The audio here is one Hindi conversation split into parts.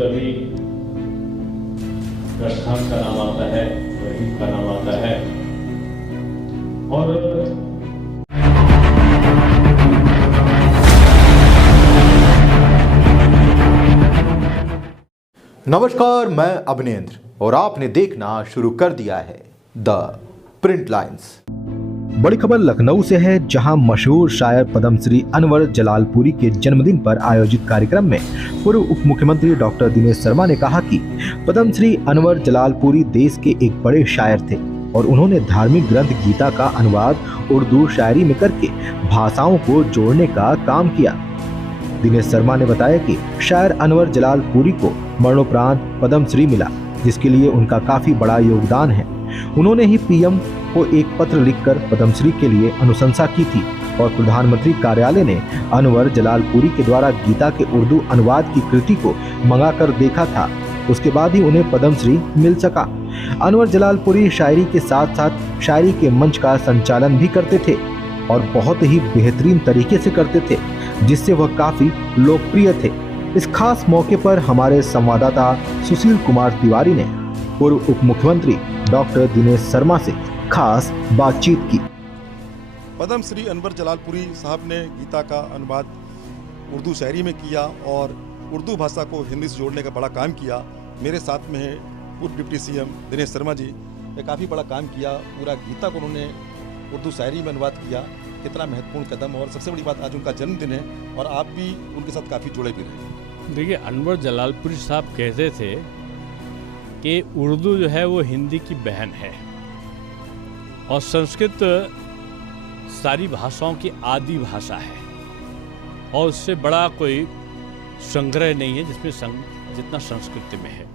कभी प्रस्थान का नाम आता है, रहीम का नाम आता है। और नमस्कार, मैं अभिनेंद्र और आपने देखना शुरू कर दिया है द प्रिंट लाइन्स। बड़ी खबर लखनऊ से है, जहां मशहूर शायर पद्मश्री अनवर जलालपुरी के जन्मदिन पर आयोजित कार्यक्रम में पूर्व उप मुख्यमंत्री डॉक्टर दिनेश शर्मा ने कहा कि पद्मश्री अनवर जलालपुरी देश के एक बड़े शायर थे और उन्होंने धार्मिक ग्रंथ गीता का अनुवाद उर्दू शायरी में करके भाषाओं को जोड़ने का काम किया। दिनेश शर्मा ने बताया कि शायर अनवर जलालपुरी को मरणोपरांत पद्मश्री मिला, जिसके लिए उनका काफी बड़ा योगदान है। उन्होंने ही पीएम को एक पत्र लिखकर पद्मश्री के लिए अनुशंसा की थी और प्रधानमंत्री कार्यालय ने अनवर जलालपुरी के द्वारा गीता के उर्दू अनुवाद की कृति को मंगाकर देखा था। उसके बाद ही उन्हें पद्मश्री मिल सका। अनवर जलालपुरी शायरी के साथ साथ शायरी के मंच का संचालन भी करते थे और बहुत ही बेहतरीन तरीके से करते थे, जिससे वह काफी लोकप्रिय थे। इस खास मौके पर हमारे संवाददाता सुशील कुमार तिवारी ने पूर्व उप मुख्यमंत्री डॉक्टर दिनेश शर्मा से खास बातचीत की। पद्मश्री अनवर जलालपुरी साहब ने गीता का अनुवाद उर्दू शायरी में किया और उर्दू भाषा को हिंदी से जोड़ने का बड़ा काम किया। मेरे साथ में है पूर्व डिप्टी सीएम दिनेश शर्मा जी ने काफ़ी बड़ा काम किया। पूरा गीता को उन्होंने उर्दू शायरी में अनुवाद किया। कितना महत्वपूर्ण कदम, और सबसे बड़ी बात आज उनका जन्मदिन है और आप भी उनके साथ काफ़ी जुड़े भी रहे। देखिए, अनवर जलालपुरी साहब कहते थे कि उर्दू जो है वो हिंदी की बहन है और संस्कृत सारी भाषाओं की आदि भाषा है और उससे बड़ा कोई संग्रह नहीं है जितना संस्कृत में है।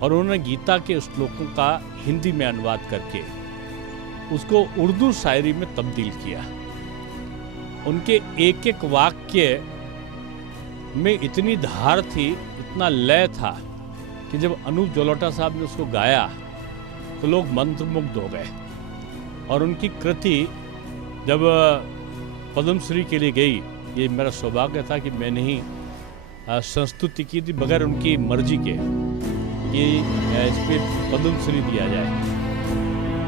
और उन्होंने गीता के श्लोकों का हिंदी में अनुवाद करके उसको उर्दू शायरी में तब्दील किया। उनके एक एक वाक्य में इतनी धार थी, इतना लय था कि जब अनूप जलोटा साहब ने उसको गाया तो लोग मंत्रमुग्ध हो गए। और उनकी कृति जब पद्मश्री के लिए गई, ये मेरा सौभाग्य था कि मैंने ही संस्तुति की थी बगैर उनकी मर्जी के कि इस पर पद्मश्री दिया जाए।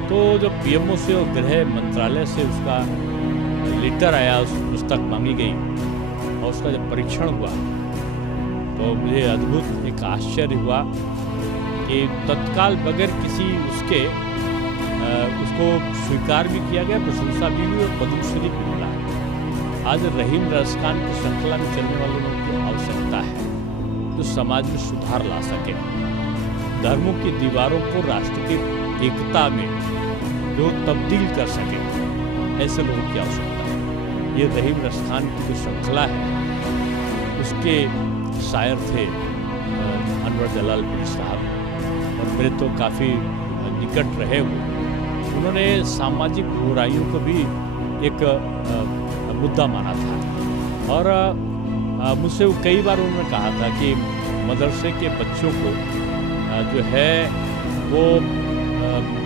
तो जब पीएमओ से और गृह मंत्रालय से उसका लेटर आया, उस पुस्तक मांगी गई और उसका जब परीक्षण हुआ तो मुझे अद्भुत एक आश्चर्य हुआ कि तत्काल बगैर किसी उसको स्वीकार भी किया गया, प्रशंसा भी हुई और पद्मश्री भी मिला। आज रहीम रसखान की श्रृंखला में चलने वालों की आवश्यकता है जो समाज में सुधार ला सके, धर्मों की दीवारों को राष्ट्र की एकता में जो तब्दील कर सके, ऐसे लोगों की आवश्यकता है। ये रहीम रसखान की जो श्रृंखला है उसके शायर थे अनवर जलालपुरी साहब और मेरे तो काफ़ी निकट रहे वो। उन्होंने सामाजिक बुराइयों को भी एक मुद्दा माना था और मुझसे कई बार उन्होंने कहा था कि मदरसे के बच्चों को जो है वो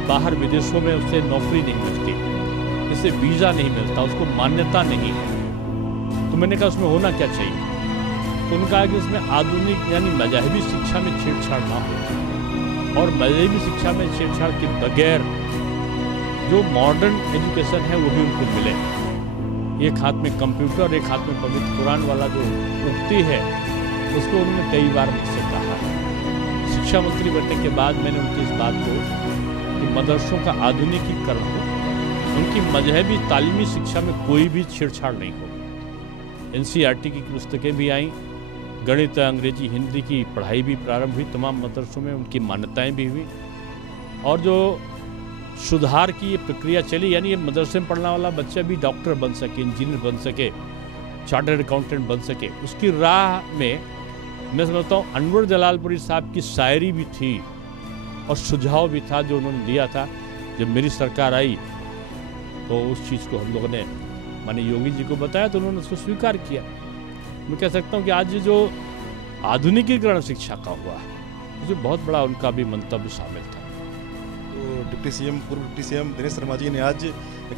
बाहर विदेशों में उससे नौकरी नहीं मिलती, इससे वीज़ा नहीं मिलता, उसको मान्यता नहीं है। तो मैंने कहा उसमें होना क्या चाहिए? तो उन्होंने कहा कि उसमें आधुनिक यानी मजहबी शिक्षा में छेड़छाड़ ना हो और मजहबी शिक्षा में छेड़छाड़ के बगैर जो मॉडर्न एजुकेशन है वो भी उनको मिले। एक हाथ में कंप्यूटर, एक हाथ में पवित्र कुरान वाला जो उक्ति है उसको उन्होंने कई बार मुझसे कहा। शिक्षा मंत्री बनने के बाद मैंने उनकी इस बात को कि मदरसों का आधुनिकीकरण हो, उनकी मजहबी तालीमी शिक्षा में कोई भी छेड़छाड़ नहीं हो। एनसीईआरटी की पुस्तकें भी आईं, गणित, अंग्रेजी, हिंदी की पढ़ाई भी प्रारंभ हुई, तमाम मदरसों में उनकी मान्यताएं भी हुई और जो सुधार की ये प्रक्रिया चली, यानी ये मदरसे में पढ़ने वाला बच्चा भी डॉक्टर बन सके, इंजीनियर बन सके, चार्टर्ड अकाउंटेंट बन सके, उसकी राह में मैं समझता हूँ अनवर जलालपुरी साहब की शायरी भी थी और सुझाव भी था जो उन्होंने दिया था। जब मेरी सरकार आई तो उस चीज़ को हम लोगों ने माननीय योगी जी को बताया तो उन्होंने उसको स्वीकार किया। मैं कह सकता हूँ कि आज जो आधुनिकीकरण शिक्षा का हुआ उसमें बहुत बड़ा उनका भी मंतव्य शामिल था। तो डिप्टी सीएम पूर्व डिप्टी सीएम दिनेश शर्मा जी ने आज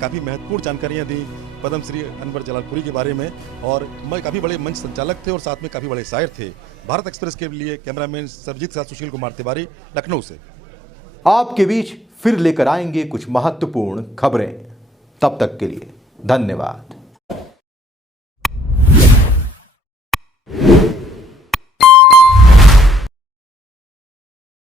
काफ़ी महत्वपूर्ण जानकारियां दी पद्म श्री अनवर जलालपुरी के बारे में। और मैं काफ़ी बड़े मंच संचालक थे और साथ में काफ़ी बड़े शायर थे। भारत एक्सप्रेस के लिए कैमरामैन सरजीत के साथ सुशील कुमार तिवारी, लखनऊ से। आपके बीच फिर लेकर आएंगे कुछ महत्वपूर्ण खबरें। तब तक के लिए धन्यवाद।